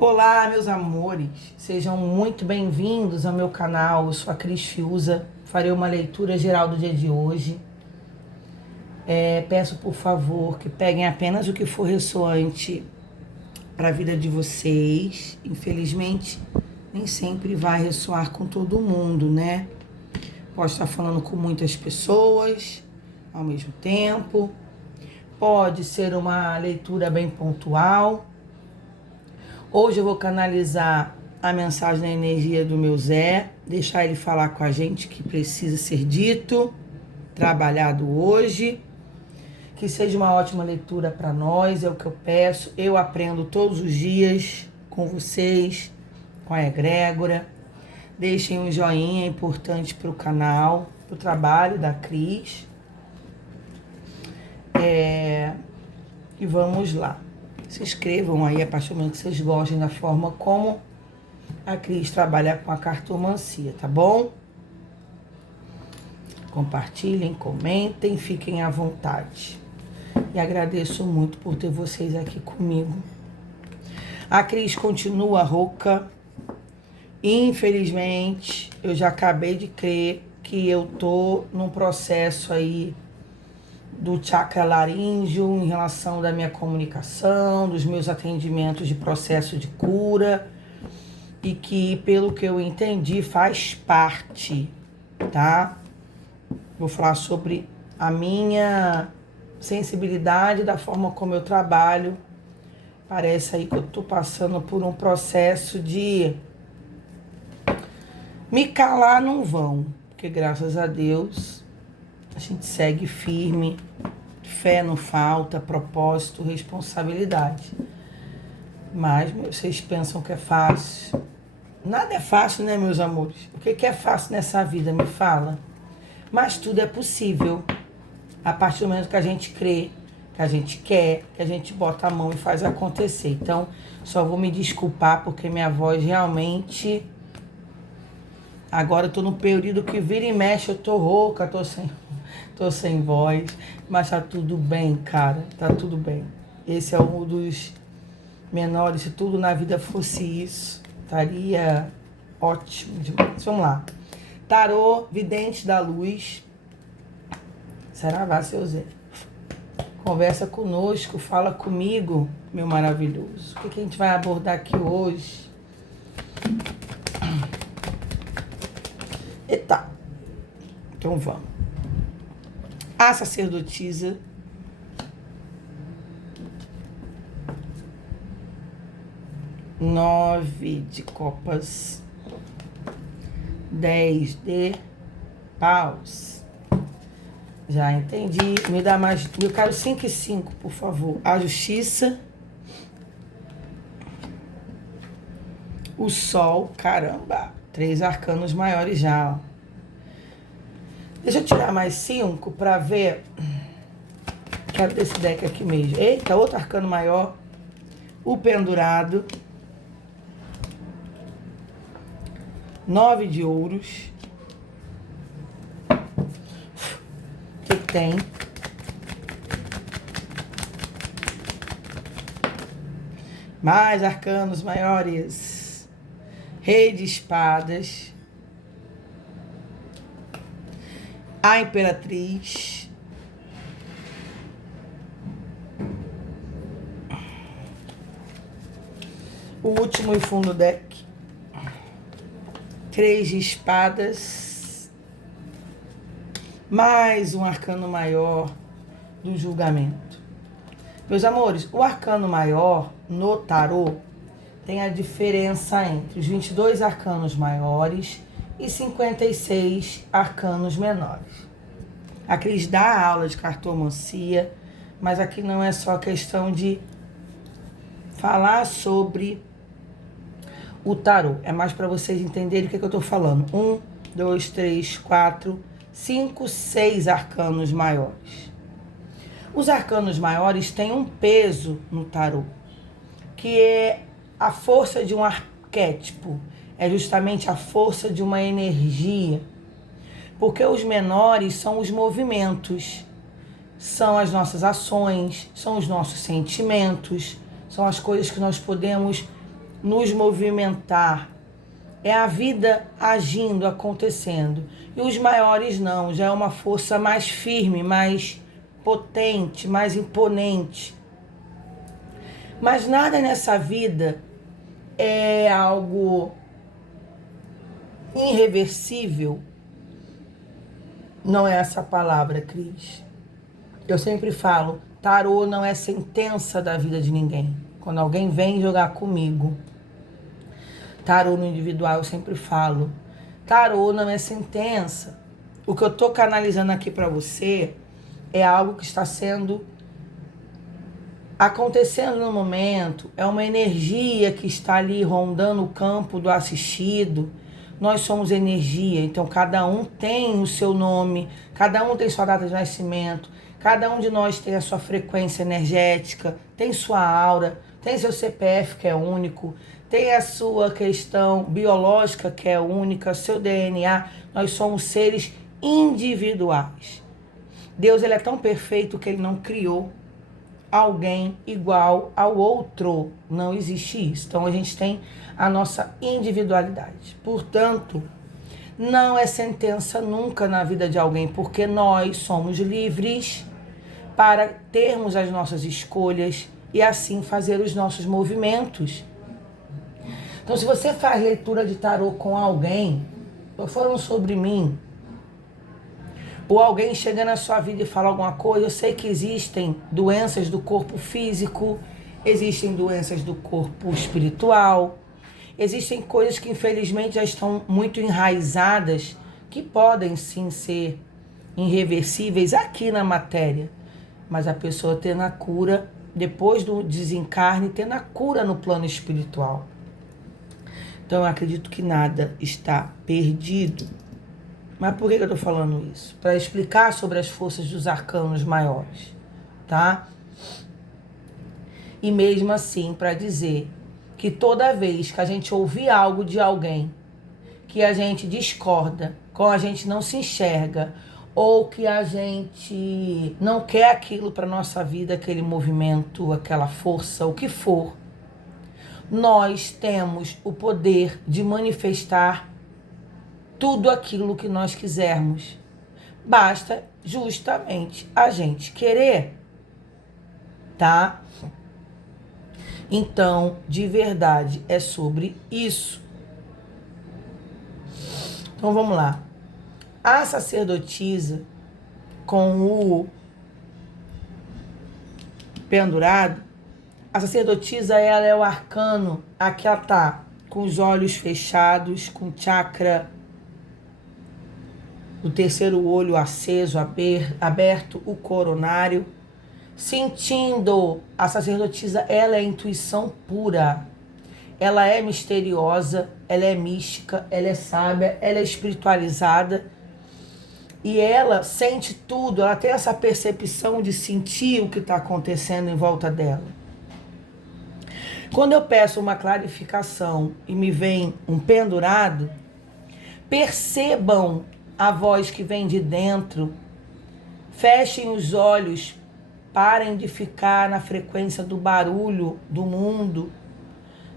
Olá, meus amores, sejam muito bem-vindos ao meu canal. Eu sou a Cris Fiuza, farei uma leitura geral do dia de hoje. Peço, por favor, que peguem apenas o que for ressoante para a vida de vocês. Infelizmente, nem sempre vai ressoar com todo mundo, né? Pode estar falando com muitas pessoas ao mesmo tempo. Pode ser uma leitura bem pontual. Hoje eu vou canalizar a mensagem da energia do meu Zé, deixar ele falar com a gente que precisa ser dito, trabalhado hoje. Que seja uma ótima leitura para nós, é o que eu peço. Eu aprendo todos os dias com vocês, com a egrégora. Deixem um joinha importante para o canal, para o trabalho da Cris. E vamos lá. Se inscrevam aí a partir do momento que vocês gostem da forma como a Cris trabalha com a cartomancia, tá bom? Compartilhem, comentem, fiquem à vontade. E agradeço muito por ter vocês aqui comigo. A Cris continua rouca. Infelizmente, eu já acabei de crer que eu tô num processo aí do chakra laríngeo em relação da minha comunicação, dos meus atendimentos de processo de cura e que, pelo que eu entendi, faz parte, tá? Vou falar sobre a minha sensibilidade, da forma como eu trabalho. Parece aí que eu tô passando por um processo de me calar não vão, porque graças a Deus a gente segue firme, fé não falta, propósito, responsabilidade. Mas vocês pensam que é fácil? Nada é fácil, né, meus amores? O que é fácil nessa vida? Me fala. Mas tudo é possível. A partir do momento que a gente crê, que a gente quer, que a gente bota a mão e faz acontecer. Então, só vou me desculpar porque minha voz realmente... Agora eu tô num período que vira e mexe, eu tô rouca, tô sem voz, mas tá tudo bem, cara, tá tudo bem. Esse é um dos menores, se tudo na vida fosse isso, estaria ótimo demais. Vamos lá. Tarô, vidente da luz. Saravá, seu Zé. Conversa conosco, fala comigo, meu maravilhoso. O que a gente vai abordar aqui hoje? Eita. Então vamos. A sacerdotisa. Nove de copas. 10 de paus. Já entendi. Me dá mais. Eu quero 5 e 5, por favor. A justiça. O sol. Caramba. 3 arcanos maiores já, ó. Deixa eu tirar mais 5 para ver. Quero desse deck aqui mesmo. Eita, outro arcano maior. O pendurado. 9 de ouros. O que tem? Mais arcanos maiores. Rei de espadas. A imperatriz. O último e fundo deck. 3 de espadas. Mais um arcano maior do julgamento. Meus amores, o arcano maior no tarô tem a diferença entre os 22 arcanos maiores e 56 arcanos menores. A Cris dá aula de cartomancia, mas aqui não é só questão de falar sobre o tarô. É mais para vocês entenderem o que eu estou falando. 1, 2, 3, 4, 5, 6 arcanos maiores. Os arcanos maiores têm um peso no tarô, que é a força de um arquétipo. É justamente a força de uma energia. Porque os menores são os movimentos, são as nossas ações, são os nossos sentimentos, são as coisas que nós podemos nos movimentar. É a vida agindo, acontecendo. E os maiores não, já é uma força mais firme, mais potente, mais imponente. Mas nada nessa vida é algo irreversível. Não é essa palavra, Cris. Eu sempre falo, tarô não é sentença da vida de ninguém. Quando alguém vem jogar comigo, tarô no individual, eu sempre falo, tarô não é sentença. O que eu tô canalizando aqui para você é algo que está acontecendo no momento, é uma energia que está ali rondando o campo do assistido. Nós somos energia, então cada um tem o seu nome, cada um tem sua data de nascimento, cada um de nós tem a sua frequência energética, tem sua aura, tem seu CPF que é único, tem a sua questão biológica que é única, seu DNA. Nós somos seres individuais. Deus, ele é tão perfeito que ele não criou alguém igual ao outro. Não existe isso. Então a gente tem a nossa individualidade. Portanto, não é sentença nunca na vida de alguém, porque nós somos livres para termos as nossas escolhas e assim fazer os nossos movimentos. Então, se você faz leitura de tarô com alguém, tô falando sobre mim, ou alguém chega na sua vida e fala alguma coisa, eu sei que existem doenças do corpo físico, existem doenças do corpo espiritual, existem coisas que infelizmente já estão muito enraizadas, que podem sim ser irreversíveis aqui na matéria, mas a pessoa tendo a cura, depois do desencarne, tendo a cura no plano espiritual. Então eu acredito que nada está perdido. Mas por que eu tô falando isso? Para explicar sobre as forças dos arcanos maiores, tá? E mesmo assim, para dizer que toda vez que a gente ouvir algo de alguém que a gente discorda, com a gente não se enxerga, ou que a gente não quer aquilo para nossa vida, aquele movimento, aquela força, o que for, nós temos o poder de manifestar tudo aquilo que nós quisermos. Basta justamente a gente querer, tá? Então, de verdade, é sobre isso. Então, vamos lá. A sacerdotisa com o pendurado, a sacerdotisa, ela é o arcano, aqui ela tá com os olhos fechados, com o chakra do terceiro olho aceso, aberto, o coronário, sentindo. A sacerdotisa, ela é intuição pura, ela é misteriosa, ela é mística, ela é sábia, ela é espiritualizada e ela sente tudo, ela tem essa percepção de sentir o que está acontecendo em volta dela. Quando eu peço uma clarificação e me vem um pendurado, percebam a voz que vem de dentro, fechem os olhos, parem de ficar na frequência do barulho do mundo,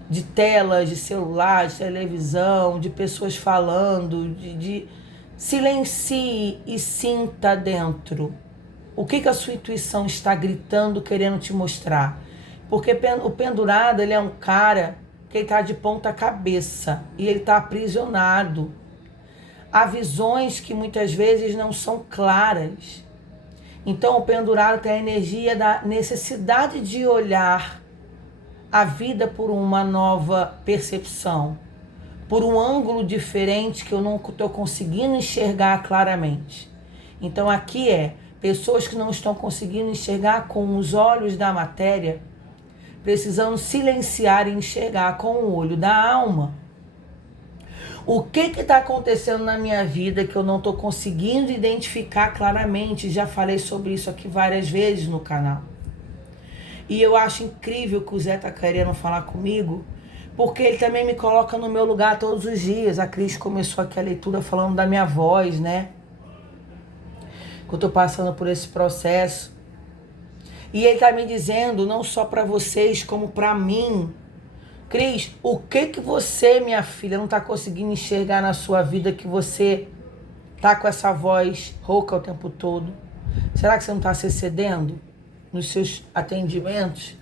de telas, de celular, de televisão, de pessoas falando, silencie e sinta dentro. O que a sua intuição está gritando, querendo te mostrar? Porque o pendurado, ele é um cara que está de ponta cabeça e ele está aprisionado. Há visões que muitas vezes não são claras. Então o pendurado tem a energia da necessidade de olhar a vida por uma nova percepção, por um ângulo diferente que eu não estou conseguindo enxergar claramente. Então aqui pessoas que não estão conseguindo enxergar com os olhos da matéria, precisando silenciar e enxergar com o olho da alma. O que está acontecendo na minha vida que eu não estou conseguindo identificar claramente? Já falei sobre isso aqui várias vezes no canal. E eu acho incrível que o Zé está querendo falar comigo, porque ele também me coloca no meu lugar todos os dias. A Cris começou aqui a leitura falando da minha voz, né? Que eu estou passando por esse processo. E ele está me dizendo, não só para vocês, como para mim, Cris, o que você, minha filha, não está conseguindo enxergar na sua vida que você tá com essa voz rouca o tempo todo? Será que você não está se excedendo nos seus atendimentos?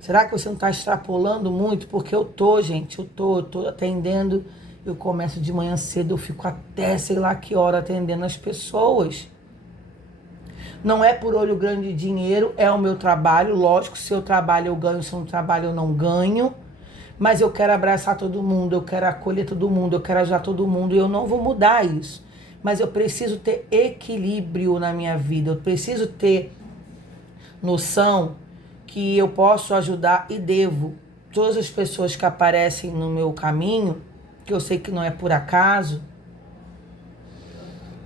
Será que você não está extrapolando muito? Porque eu tô, gente, eu tô atendendo. Eu começo de manhã cedo, eu fico até sei lá que hora atendendo as pessoas. Não é por olho grande de dinheiro, é o meu trabalho. Lógico, se eu trabalho eu ganho, se eu não trabalho eu não ganho. Mas eu quero abraçar todo mundo, eu quero acolher todo mundo, eu quero ajudar todo mundo e eu não vou mudar isso. Mas eu preciso ter equilíbrio na minha vida, eu preciso ter noção que eu posso ajudar e devo. Todas as pessoas que aparecem no meu caminho, que eu sei que não é por acaso,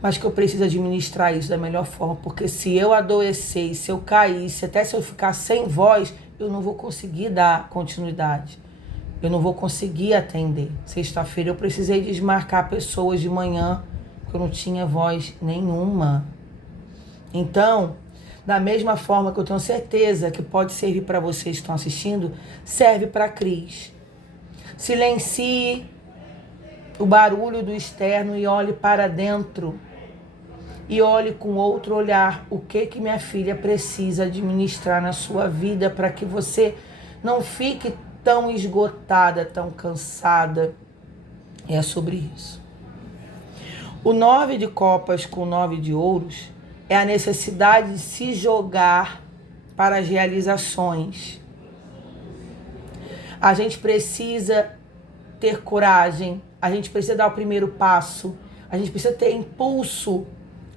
mas que eu preciso administrar isso da melhor forma, porque se eu adoecer, se eu cair, até se eu ficar sem voz, eu não vou conseguir dar continuidade. Eu não vou conseguir atender. Sexta-feira eu precisei desmarcar pessoas de manhã, porque eu não tinha voz nenhuma. Então, da mesma forma que eu tenho certeza que pode servir para vocês que estão assistindo, serve para a Cris. Silencie o barulho do externo e olhe para dentro. E olhe com outro olhar o que minha filha precisa administrar na sua vida para que você não fique tão esgotada, tão cansada. É sobre isso. O 9 de copas com o 9 de ouros é a necessidade de se jogar para as realizações. A gente precisa ter coragem, a gente precisa dar o primeiro passo, a gente precisa ter impulso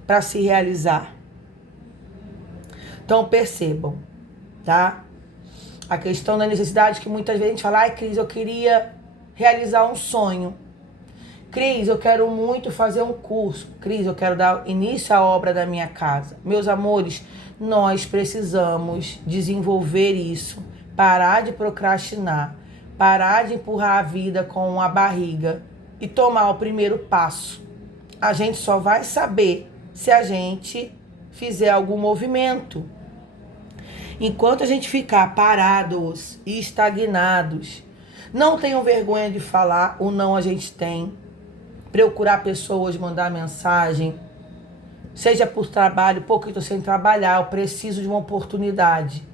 para se realizar. Então percebam, tá? A questão da necessidade que muitas vezes a gente fala, ai Cris, eu queria realizar um sonho. Cris, eu quero muito fazer um curso. Cris, eu quero dar início à obra da minha casa. Meus amores, nós precisamos desenvolver isso, parar de procrastinar, parar de empurrar a vida com a barriga e tomar o primeiro passo. A gente só vai saber se a gente fizer algum movimento. Enquanto a gente ficar parados e estagnados, não tenham vergonha de falar, o não a gente tem. Procurar pessoas, mandar mensagem, seja por trabalho, porque eu estou sem trabalhar, eu preciso de uma oportunidade.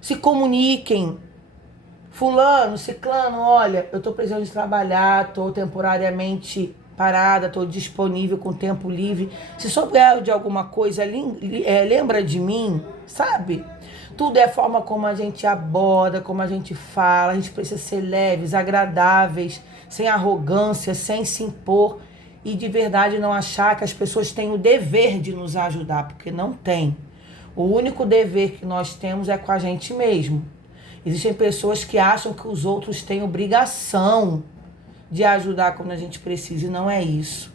Se comuniquem. Fulano, ciclano, olha, eu estou precisando de trabalhar, estou temporariamente parada, estou disponível com tempo livre. Se souber de alguma coisa, lembra de mim, sabe? Tudo é a forma como a gente aborda, como a gente fala. A gente precisa ser leves, agradáveis, sem arrogância, sem se impor. E de verdade não achar que as pessoas têm o dever de nos ajudar, porque não tem. O único dever que nós temos é com a gente mesmo. Existem pessoas que acham que os outros têm obrigação de ajudar quando a gente precisa, e não é isso.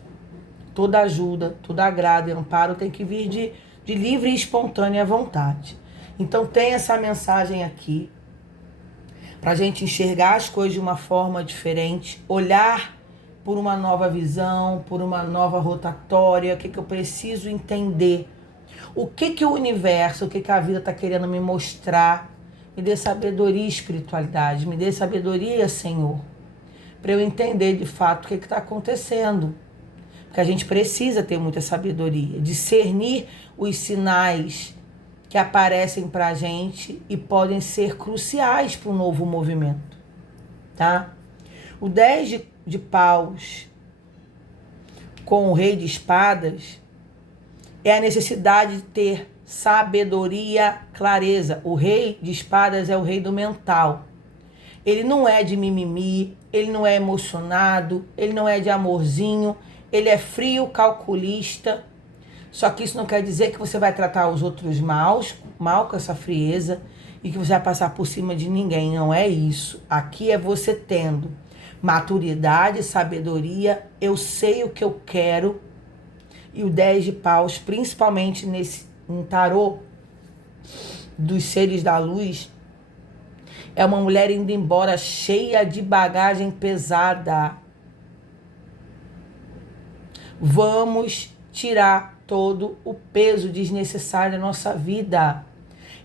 Toda ajuda, todo agrado e amparo tem que vir de livre e espontânea vontade. Então tem essa mensagem aqui, para a gente enxergar as coisas de uma forma diferente, olhar por uma nova visão, por uma nova rotatória, o que eu preciso entender, o que o universo, o que a vida está querendo me mostrar. Me dê sabedoria e espiritualidade, me dê sabedoria, Senhor, para eu entender de fato o que está acontecendo. Porque a gente precisa ter muita sabedoria, discernir os sinais que aparecem para a gente e podem ser cruciais para um novo movimento, tá? O 10 de paus com o rei de espadas é a necessidade de ter sabedoria, clareza. O rei de espadas é o rei do mental. Ele não é de mimimi, ele não é emocionado, ele não é de amorzinho, ele é frio, calculista. Só que isso não quer dizer que você vai tratar os outros mal com essa frieza e que você vai passar por cima de ninguém. Não é isso. Aqui é você tendo maturidade, sabedoria, eu sei o que eu quero. E o 10 de paus, principalmente no tarô dos seres da luz, é uma mulher indo embora cheia de bagagem pesada. Vamos tirar todo o peso desnecessário da nossa vida.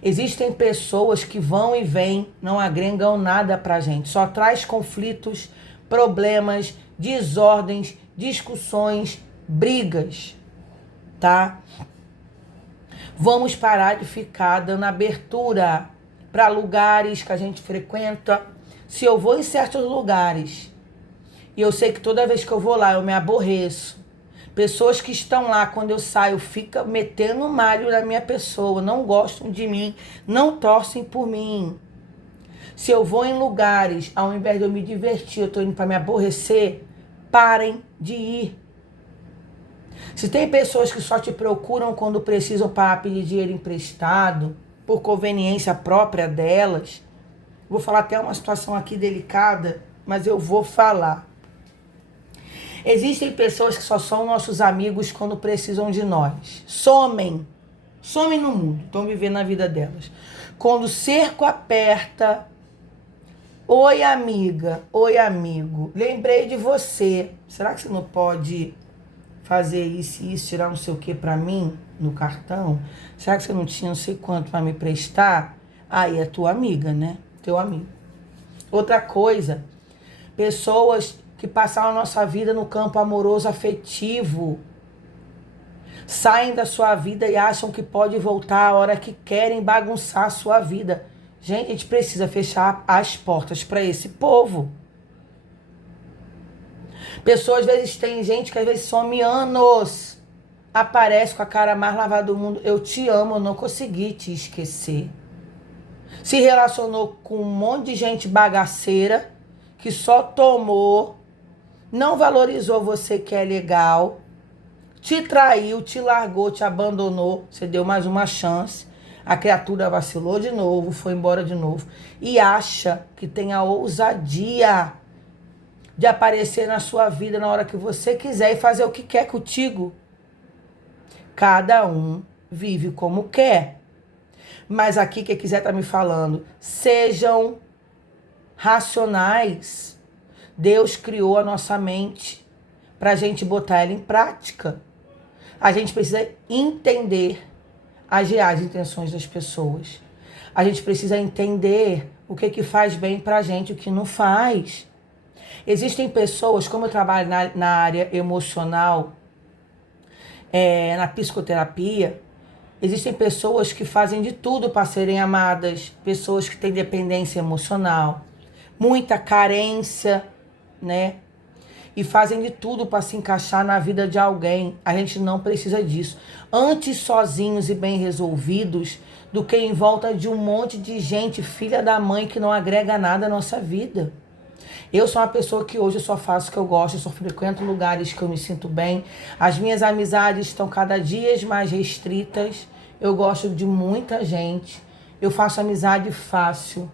Existem pessoas que vão e vêm, não agregam nada pra gente, só traz conflitos, problemas, desordens, discussões, brigas, tá? Vamos parar de ficar dando abertura para lugares que a gente frequenta. Se eu vou em certos lugares e eu sei que toda vez que eu vou lá eu me aborreço, pessoas que estão lá, quando eu saio, ficam metendo malho na minha pessoa, não gostam de mim, não torcem por mim. Se eu vou em lugares, ao invés de eu me divertir, eu estou indo para me aborrecer, parem de ir. Se tem pessoas que só te procuram quando precisam para pedir dinheiro emprestado, por conveniência própria delas, vou falar até uma situação aqui delicada, mas eu vou falar. Existem pessoas que só são nossos amigos quando precisam de nós. Somem no mundo, estão vivendo a vida delas. Quando o cerco aperta, oi amiga, oi amigo, lembrei de você. Será que você não pode fazer isso e isso, tirar não sei o que pra mim no cartão? Será que você não tinha não sei quanto pra me prestar? Aí é tua amiga, né? Teu amigo. Outra coisa, pessoas que passaram a nossa vida no campo amoroso afetivo, saem da sua vida e acham que pode voltar a hora que querem bagunçar a sua vida. Gente, a gente precisa fechar as portas para esse povo. Pessoas, às vezes, tem gente que às vezes some anos, aparece com a cara mais lavada do mundo. Eu te amo, eu não consegui te esquecer. Se relacionou com um monte de gente bagaceira que só tomou, não valorizou você que é legal, te traiu, te largou, te abandonou, você deu mais uma chance, a criatura vacilou de novo, foi embora de novo e acha que tem a ousadia de aparecer na sua vida na hora que você quiser e fazer o que quer contigo. Cada um vive como quer. Mas aqui, quem quiser tá me falando, sejam racionais. Deus criou a nossa mente para a gente botar ela em prática. A gente precisa entender as reais intenções das pessoas. A gente precisa entender o que faz bem pra gente e o que não faz. Existem pessoas, como eu trabalho na área emocional, na psicoterapia, existem pessoas que fazem de tudo para serem amadas, pessoas que têm dependência emocional, muita carência, né? E fazem de tudo para se encaixar na vida de alguém. A gente não precisa disso. Antes sozinhos e bem resolvidos do que em volta de um monte de gente, filha da mãe, que não agrega nada à nossa vida. Eu sou uma pessoa que hoje eu só faço o que eu gosto, eu só frequento lugares que eu me sinto bem. As minhas amizades estão cada dia mais restritas. Eu gosto de muita gente. Eu faço amizade fácil.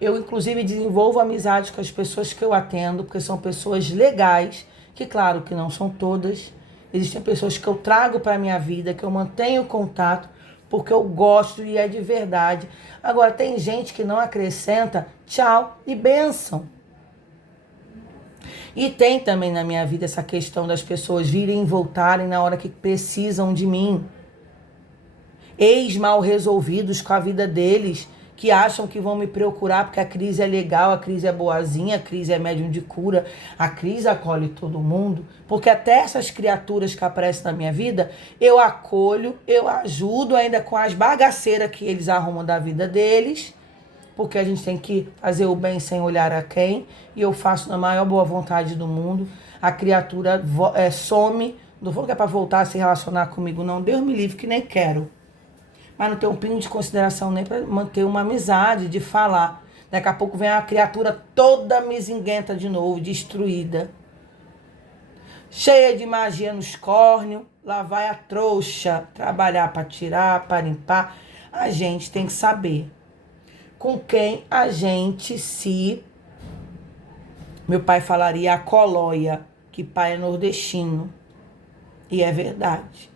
Eu, inclusive, desenvolvo amizade com as pessoas que eu atendo, porque são pessoas legais, que, claro, que não são todas. Existem pessoas que eu trago para a minha vida, que eu mantenho contato, porque eu gosto e é de verdade. Agora, tem gente que não acrescenta tchau e bênção. E tem também na minha vida essa questão das pessoas virem e voltarem na hora que precisam de mim. Ex mal resolvidos com a vida deles, que acham que vão me procurar porque a crise é legal, a crise é boazinha, a crise é médium de cura, a crise acolhe todo mundo, porque até essas criaturas que aparecem na minha vida, eu acolho, eu ajudo ainda com as bagaceiras que eles arrumam da vida deles, porque a gente tem que fazer o bem sem olhar a quem, e eu faço na maior boa vontade do mundo. A criatura some, não vou que é para voltar a se relacionar comigo, não, Deus me livre que nem quero. Mas não tem um pingo de consideração nem para manter uma amizade, de falar. Daqui a pouco vem a criatura toda mizinguenta de novo, destruída. Cheia de magia nos córneos, lá vai a trouxa trabalhar para tirar, para limpar. A gente tem que saber com quem a gente se... Meu pai falaria a colóia, que pai é nordestino. E é verdade.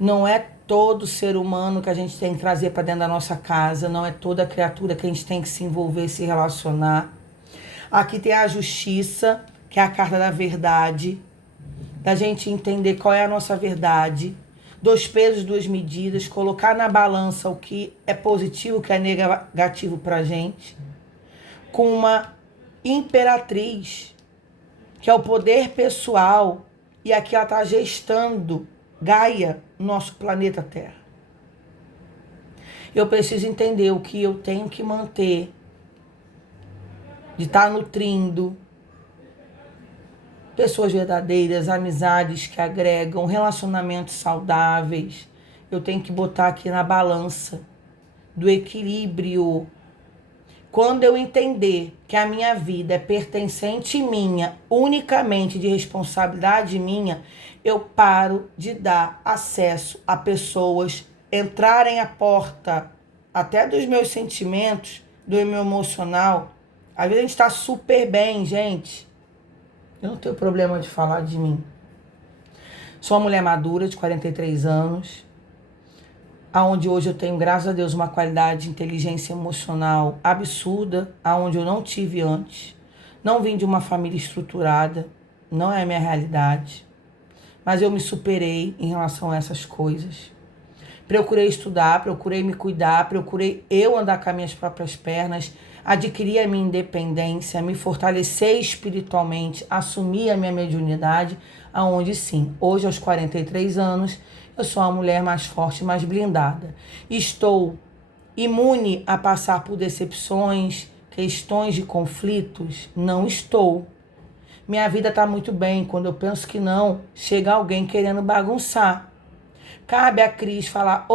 Não é todo ser humano que a gente tem que trazer para dentro da nossa casa, não é toda criatura que a gente tem que se envolver, se relacionar. Aqui tem a justiça, que é a carta da verdade, da gente entender qual é a nossa verdade, 2 pesos, 2 medidas, colocar na balança o que é positivo, o que é negativo pra gente, com uma imperatriz, que é o poder pessoal, e aqui ela está gestando Gaia, nosso planeta Terra. Eu preciso entender o que eu tenho que manter, de estar nutrindo pessoas verdadeiras, amizades que agregam, relacionamentos saudáveis. Eu tenho que botar aqui na balança do equilíbrio. Quando eu entender que a minha vida é pertencente minha, unicamente de responsabilidade minha, eu paro de dar acesso a pessoas entrarem a porta até dos meus sentimentos, do meu emocional. Às vezes a gente está super bem, gente. Eu não tenho problema de falar de mim. Sou uma mulher madura de 43 anos, aonde hoje eu tenho, graças a Deus, uma qualidade de inteligência emocional absurda, aonde eu não tive antes. Não vim de uma família estruturada, não é a minha realidade. Mas eu me superei em relação a essas coisas. Procurei estudar, procurei me cuidar, procurei eu andar com as minhas próprias pernas, adquirir a minha independência, me fortalecer espiritualmente, assumir a minha mediunidade, aonde sim, hoje aos 43 anos, eu sou a mulher mais forte, mais blindada. Estou imune a passar por decepções, questões de conflitos? Não estou. Minha vida está muito bem. Quando eu penso que não, chega alguém querendo bagunçar. Cabe a Cris falar,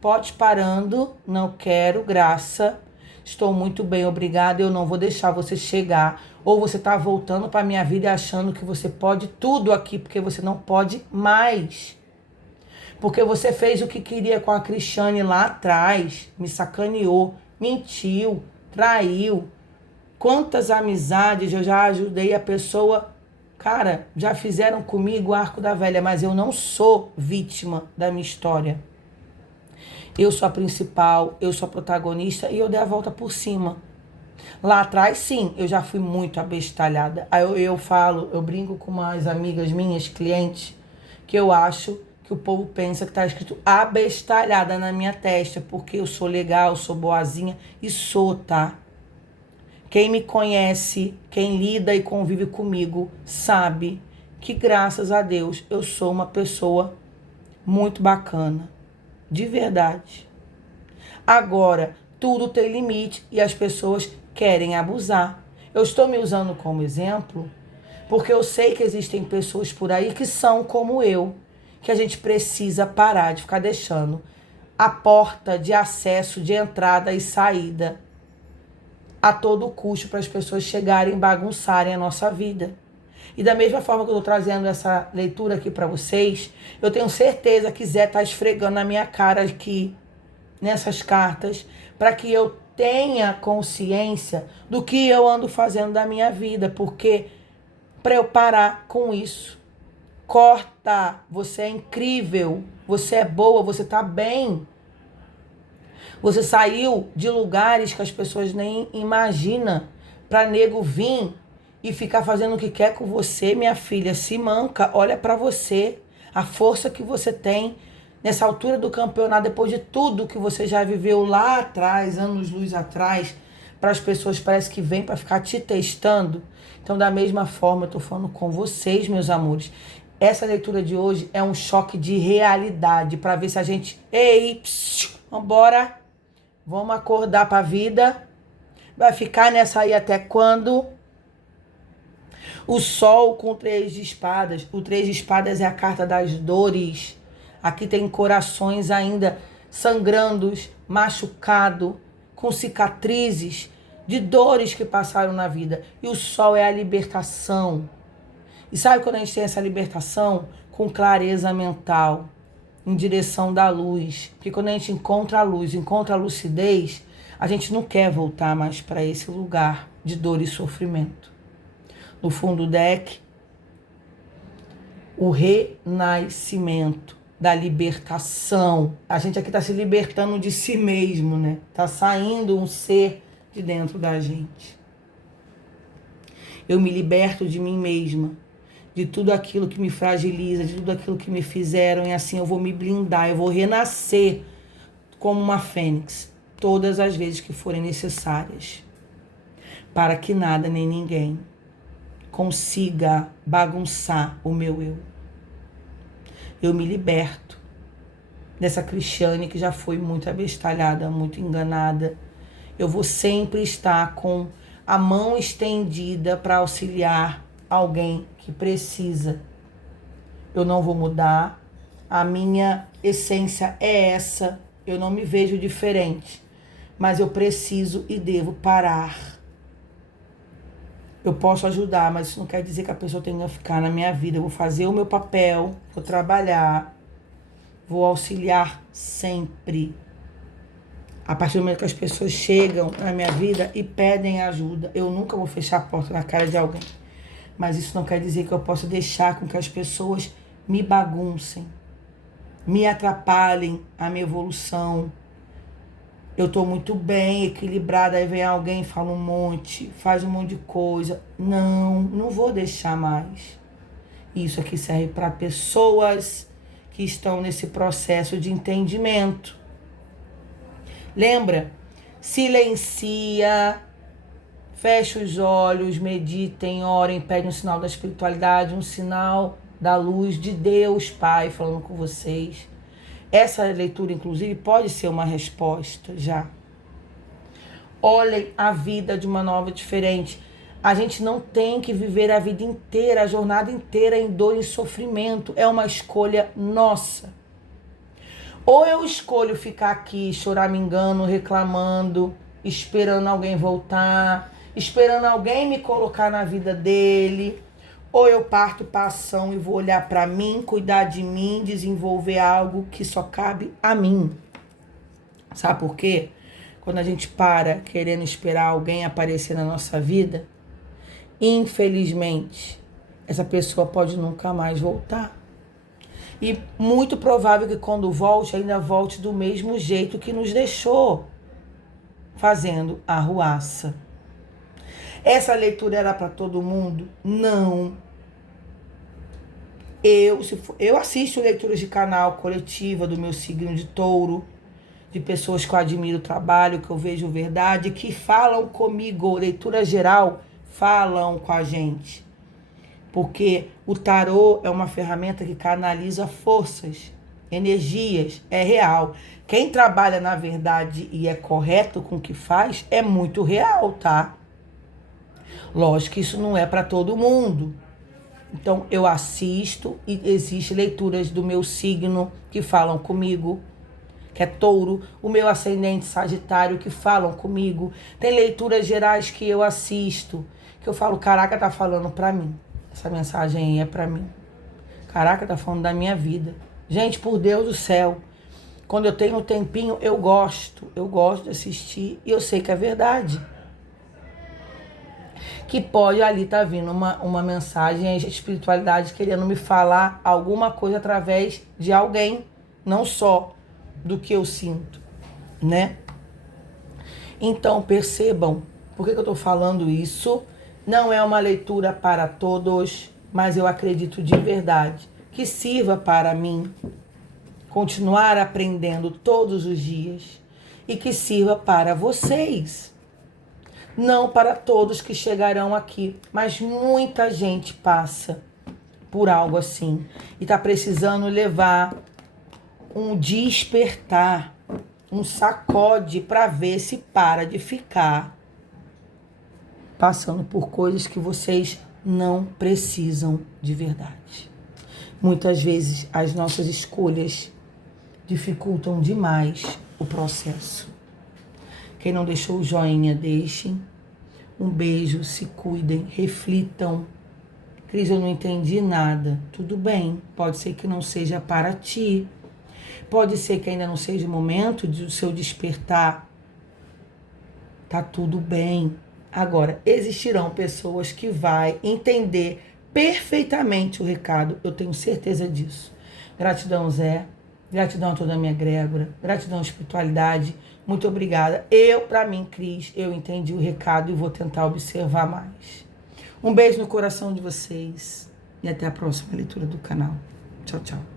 pode parando, não quero, graça, estou muito bem, obrigada, eu não vou deixar você chegar. Ou você está voltando para a minha vida e achando que você pode tudo aqui, porque você não pode mais. Porque você fez o que queria com a Cristiane lá atrás, me sacaneou, mentiu, traiu. Quantas amizades eu já ajudei a pessoa. Cara, já fizeram comigo o arco da velha, mas eu não sou vítima da minha história. Eu sou a principal, eu sou a protagonista e eu dei a volta por cima. Lá atrás, sim, eu já fui muito abestalhada. Aí eu falo, eu brinco com umas amigas minhas, clientes, que eu acho que o povo pensa que tá escrito abestalhada na minha testa, porque eu sou legal, sou boazinha e sou, tá? Quem me conhece, quem lida e convive comigo, sabe que, graças a Deus, eu sou uma pessoa muito bacana. De verdade. Agora, tudo tem limite e as pessoas querem abusar. Eu estou me usando como exemplo porque eu sei que existem pessoas por aí que são como eu, que a gente precisa parar de ficar deixando a porta de acesso, de entrada e saída a todo custo para as pessoas chegarem e bagunçarem a nossa vida. E da mesma forma que eu estou trazendo essa leitura aqui para vocês, eu tenho certeza que Zé está esfregando na minha cara aqui, nessas cartas, para que eu tenha consciência do que eu ando fazendo da minha vida, porque para eu parar com isso. Corta, você é incrível, você é boa, você está bem. Você saiu de lugares que as pessoas nem imaginam para nego vir e ficar fazendo o que quer com você, minha filha. Se manca, olha para você, a força que você tem nessa altura do campeonato, depois de tudo que você já viveu lá atrás, anos-luz atrás, para as pessoas parece que vem para ficar te testando. Então, da mesma forma, eu estou falando com vocês, meus amores. Essa leitura de hoje é um choque de realidade para ver se a gente... Ei, vambora! Vamos acordar para a vida. Vai ficar nessa aí até quando? O sol com o 3 de espadas. O 3 de espadas é a carta das dores. Aqui tem corações ainda sangrando, machucado, com cicatrizes de dores que passaram na vida. E o sol é a libertação. E sabe quando a gente tem essa libertação? Com clareza mental, em direção da luz. Porque quando a gente encontra a luz, encontra a lucidez, a gente não quer voltar mais para esse lugar de dor e sofrimento. No fundo do deck, o renascimento da libertação. A gente aqui está se libertando de si mesmo, né? Está saindo um ser de dentro da gente. Eu me liberto de mim mesma. de tudo aquilo que me fragiliza, de tudo aquilo que me fizeram, e assim eu vou me blindar, eu vou renascer como uma fênix, todas as vezes que forem necessárias, para que nada nem ninguém consiga bagunçar o meu eu. Eu me liberto dessa Cristiane que já foi muito abestalhada, muito enganada. Eu vou sempre estar com a mão estendida para auxiliar alguém que precisa. Eu não vou mudar. A minha essência é essa. Eu não me vejo diferente. Mas eu preciso e devo parar. Eu posso ajudar, mas isso não quer dizer que a pessoa tenha que ficar na minha vida. Eu vou fazer o meu papel, vou trabalhar, vou auxiliar sempre. A partir do momento que as pessoas chegam na minha vida e pedem ajuda, eu nunca vou fechar a porta na cara de alguém. Mas isso não quer dizer que eu possa deixar com que as pessoas me baguncem, me atrapalhem a minha evolução. Eu estou muito bem, equilibrada, aí vem alguém e fala um monte, faz um monte de coisa. Não vou deixar mais. Isso aqui serve para pessoas que estão nesse processo de entendimento. Lembra? Silencia, fecha os olhos, meditem, orem, pede um sinal da espiritualidade, um sinal da luz de Deus, Pai, falando com vocês. Essa leitura, inclusive, pode ser uma resposta já. Olhem a vida de uma nova diferente. A gente não tem que viver a vida inteira, a jornada inteira em dor e sofrimento. É uma escolha nossa. Ou eu escolho ficar aqui choramingando, reclamando, esperando alguém voltar, esperando alguém me colocar na vida dele. Ou eu parto para ação e vou olhar para mim, cuidar de mim, desenvolver algo que só cabe a mim. Sabe por quê? Quando a gente para querendo esperar alguém aparecer na nossa vida, infelizmente, essa pessoa pode nunca mais voltar. E muito provável que quando volte, ainda volte do mesmo jeito que nos deixou, fazendo arruaça. Essa leitura era para todo mundo? Não. Eu assisto leituras de canal coletiva do meu signo de touro, de pessoas que eu admiro o trabalho, que eu vejo verdade, que falam comigo, leitura geral, falam com a gente. Porque o tarô é uma ferramenta que canaliza forças, energias, é real. Quem trabalha na verdade e é correto com o que faz, é muito real, tá? Lógico que isso não é para todo mundo. Então, eu assisto e existem leituras do meu signo que falam comigo, que é touro, o meu ascendente sagitário que falam comigo. Tem leituras gerais que eu assisto, que eu falo, caraca, tá falando pra mim. Essa mensagem aí é pra mim. Caraca, tá falando da minha vida. Gente, por Deus do céu, quando eu tenho um tempinho, eu gosto de assistir e eu sei que é verdade. Que pode ali estar vindo uma mensagem de espiritualidade querendo me falar alguma coisa através de alguém, não só do que eu sinto, né? Então, percebam, por que eu estou falando isso? Não é uma leitura para todos, mas eu acredito de verdade que sirva para mim continuar aprendendo todos os dias e que sirva para vocês. Não para todos que chegarão aqui, mas muita gente passa por algo assim e está precisando levar um despertar, um sacode para ver se para de ficar passando por coisas que vocês não precisam de verdade. Muitas vezes as nossas escolhas dificultam demais o processo. Quem não deixou o joinha, deixem. Um beijo, se cuidem, reflitam. Cris, eu não entendi nada. Tudo bem, pode ser que não seja para ti. Pode ser que ainda não seja o momento do seu despertar. Tá tudo bem. Agora, existirão pessoas que vão entender perfeitamente o recado. Eu tenho certeza disso. Gratidão, Zé. Gratidão a toda a minha egrégora. Gratidão à espiritualidade. Muito obrigada. Para mim, Cris, eu entendi o recado e vou tentar observar mais. Um beijo no coração de vocês. e até a próxima leitura do canal. Tchau, tchau.